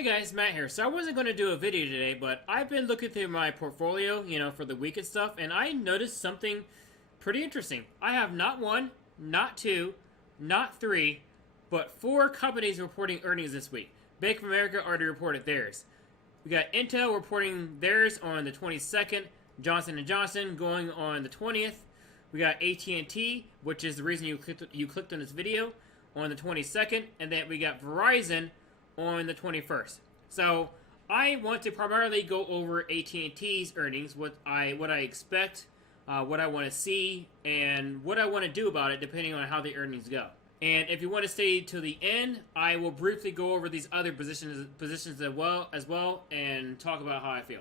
Hey guys, Matt here. So I wasn't going to do a video today, but I've been looking through my portfolio, for the week and stuff, and I noticed something pretty interesting. I have not one, not two, not three, but four companies reporting earnings this week. Bank of America already reported theirs. We got Intel reporting theirs on the 22nd, Johnson & Johnson going on the 20th. We got AT&T, which is the reason you clicked on this video, on the 22nd, and then we got Verizon on the 21st. So I want to primarily go over AT&T's earnings, what I expect, what I want to see, and what I want to do about it depending on how the earnings go. And if you want to stay to the end, I will briefly go over these other positions as well and talk about how I feel.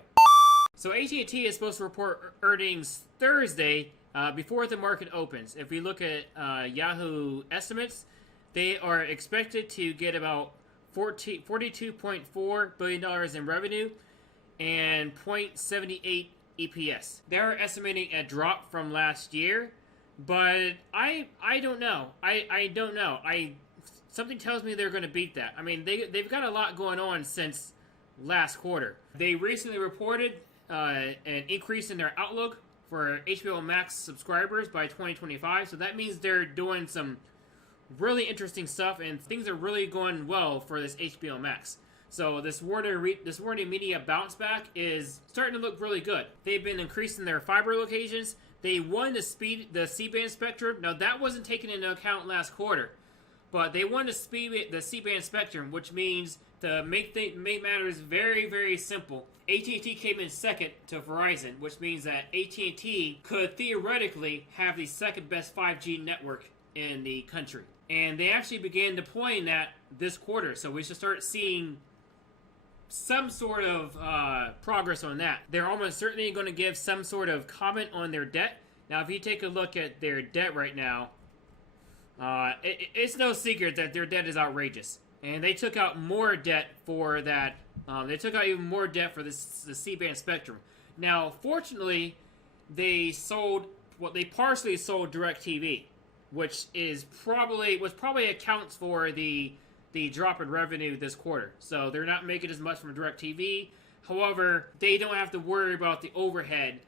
So AT&T is supposed to report earnings Thursday before the market opens. If we look at Yahoo estimates, they are expected to get about $42.4 billion in revenue and 0.78 EPS. They're estimating a drop from last year, but I don't know. I don't know. Something tells me they're going to beat that. I mean, they've got a lot going on since last quarter. They recently reported an increase in their outlook for HBO Max subscribers by 2025, so that means they're doing some really interesting stuff, and things are really going well for this HBO Max. So this Warner Media bounce back is starting to look really good. They've been increasing their fiber locations. They won the C-band spectrum. Now that wasn't taken into account last quarter, but they won the C-band spectrum, which means to make matters very, very simple, AT&T came in second to Verizon, which means that AT&T could theoretically have the second best 5G network in the country. And they actually began deploying that this quarter, so we should start seeing some sort of progress on that. They're almost certainly going to give some sort of comment on their debt. Now, if you take a look at their debt right now, it's no secret that their debt is outrageous. And they took out more debt for that. They took out even more debt for the C-band spectrum. Now, fortunately, they partially sold DirecTV, which probably accounts for the drop in revenue this quarter. So they're not making as much from DirecTV. However, they don't have to worry about the overhead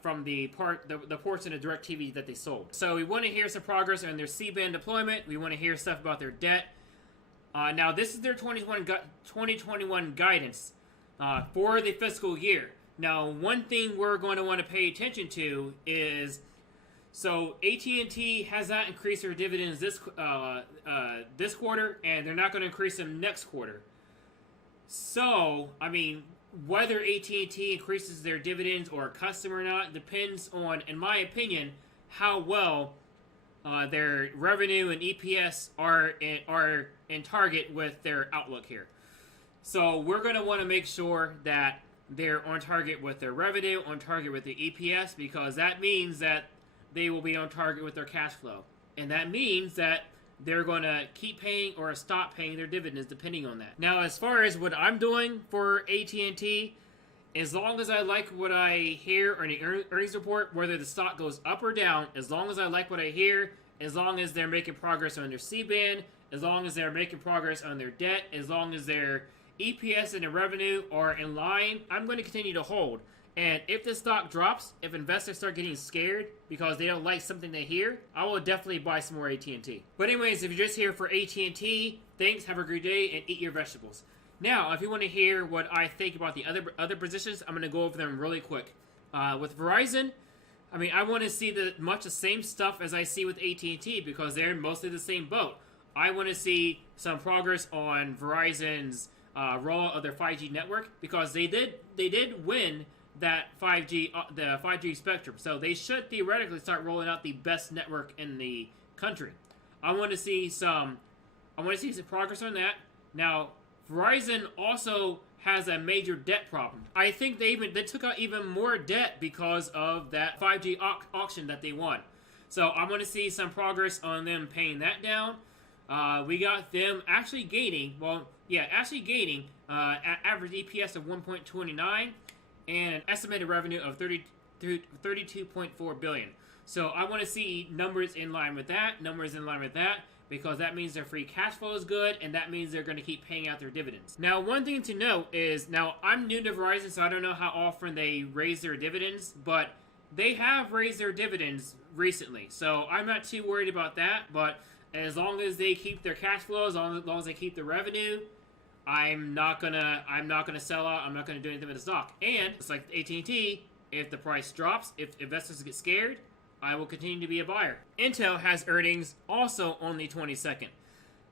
from the portion of DirecTV that they sold. So we want to hear some progress on their C-band deployment. We want to hear stuff about their debt. Now this is their 2021 guidance for the fiscal year. Now, one thing we're going to want to pay attention to is, so AT&T has not increased their dividends this quarter, and they're not going to increase them next quarter. So, I mean, whether AT&T increases their dividends or cuts them or not depends on, in my opinion, how well their revenue and EPS are in target with their outlook here. So we're going to want to make sure that they're on target with their revenue, on target with the EPS, because that means that they will be on target with their cash flow. And that means that they're going to keep paying or stop paying their dividends depending on that. Now, as far as what I'm doing for AT&T, as long as I like what I hear in the earnings report, whether the stock goes up or down, as long as I like what I hear, as long as they're making progress on their C-band, as long as they're making progress on their debt, as long as their EPS and their revenue are in line, I'm going to continue to hold. And if the stock drops, if investors start getting scared because they don't like something they hear, I will definitely buy some more AT&T. But anyways, if you're just here for AT&T, thanks, have a great day, and eat your vegetables. Now, if you want to hear what I think about the other positions, I'm going to go over them really quick. With Verizon, I mean, I want to see much the same stuff as I see with AT&T because they're mostly the same boat. I want to see some progress on Verizon's rollout of their 5G network because they did win that 5G spectrum, so they should theoretically start rolling out the best network in the country. I want to see some progress on that. Now, Verizon also has a major debt problem. I think they took out even more debt because of that 5G auction that they won. So I want to see some progress on them paying that down. We got them actually gaining average EPS of 1.29 and an estimated revenue of $32.4 billion. So I want to see numbers in line with that, because that means their free cash flow is good, and that means they're going to keep paying out their dividends. Now, one thing to note is, now I'm new to Verizon, so I don't know how often they raise their dividends, but they have raised their dividends recently, so I'm not too worried about that. But as long as they keep their cash flow, as long as they keep the revenue, I'm not gonna sell out. I'm not gonna do anything with the stock. And it's like AT&T. If the price drops, if investors get scared, I will continue to be a buyer. Intel has earnings also on the 22nd.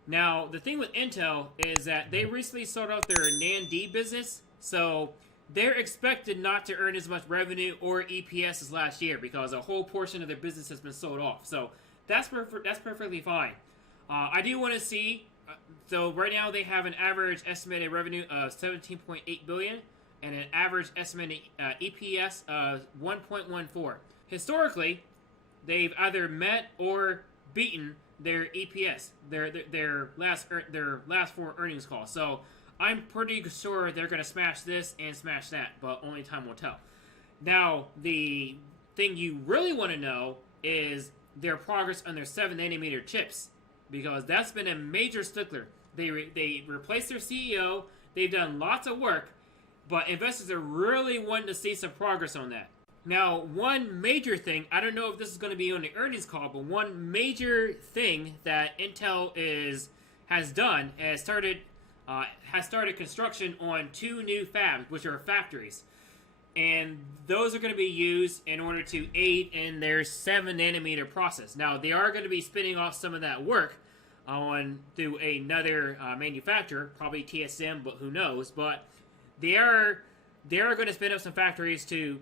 Now, the thing with Intel is that they recently sold out their NAND business, so they're expected not to earn as much revenue or EPS as last year because a whole portion of their business has been sold off. So that's perfectly fine. I do want to see. So right now they have an average estimated revenue of $17.8 billion and an average estimated EPS of 1.14. Historically, they've either met or beaten their EPS, their last 4 earnings calls. So I'm pretty sure they're going to smash this and smash that, but only time will tell. Now, the thing you really want to know is their progress on their 7nm chips, because that's been a major stickler. They replaced their CEO, they've done lots of work, but investors are really wanting to see some progress on that. Now, one major thing, I don't know if this is going to be on the earnings call, but one major thing that Intel has started construction on 2 new fabs, which are factories. And those are going to be used in order to aid in their 7nm process. Now, they are going to be spinning off some of that work through another manufacturer, probably TSM, but who knows. But they are going to spin up some factories to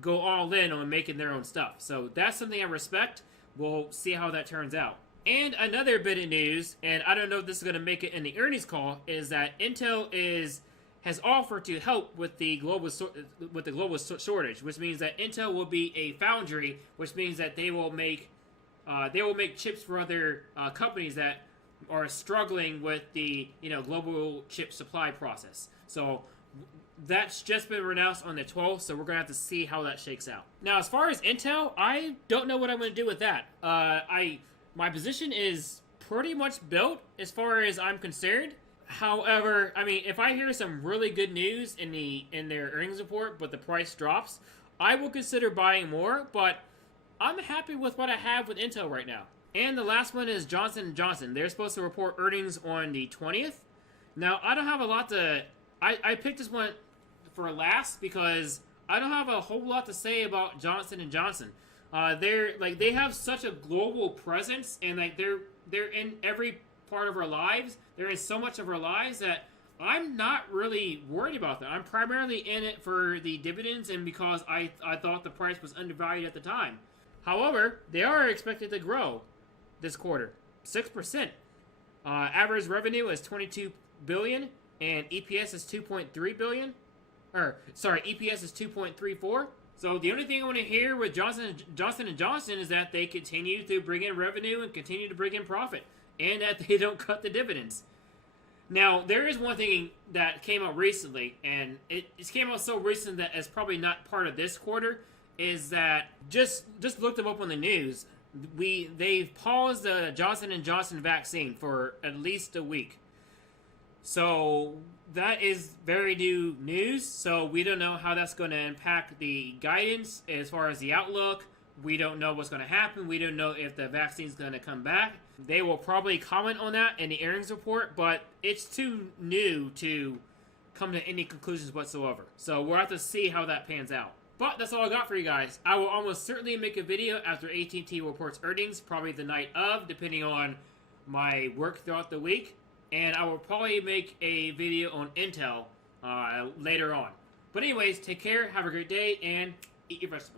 go all in on making their own stuff. So that's something I respect. We'll see how that turns out. And another bit of news, and I don't know if this is going to make it in the earnings call, is that Intel has offered to help with the global shortage, which means that Intel will be a foundry, which means that they will make chips for other companies that are struggling with the global chip supply process. So that's just been announced on the 12th, so we're going to have to see how that shakes out. Now, as far as Intel, I don't know what I'm going to do with that. My position is pretty much built as far as I'm concerned. However, I mean, if I hear some really good news in their earnings report, but the price drops, I will consider buying more, but I'm happy with what I have with Intel right now. And the last one is Johnson & Johnson. They're supposed to report earnings on the 20th. Now, I don't have a lot to... I picked this one for last because I don't have a whole lot to say about Johnson & Johnson. They have such a global presence, and they're in every part of our lives. They're in so much of our lives that I'm not really worried about that. I'm primarily in it for the dividends and because I thought the price was undervalued at the time. However, they are expected to grow this quarter, 6%. Average revenue is $22 billion, and EPS is $2.3 billion. EPS is 2.34. So the only thing I want to hear with Johnson & Johnson is that they continue to bring in revenue and continue to bring in profit, and that they don't cut the dividends. Now, there is one thing that came out recently, and it came out so recent that it's probably not part of this quarter, is that just looked them up on the news. They've paused the Johnson & Johnson vaccine for at least a week. So that is very new news. So we don't know how that's going to impact the guidance as far as the outlook. We don't know what's going to happen. We don't know if the vaccine's going to come back. They will probably comment on that in the earnings report, but it's too new to come to any conclusions whatsoever. So we'll have to see how that pans out. But that's all I got for you guys. I will almost certainly make a video after AT&T reports earnings, probably the night of, depending on my work throughout the week. And I will probably make a video on Intel later on. But anyways, take care, have a great day, and eat your vegetables.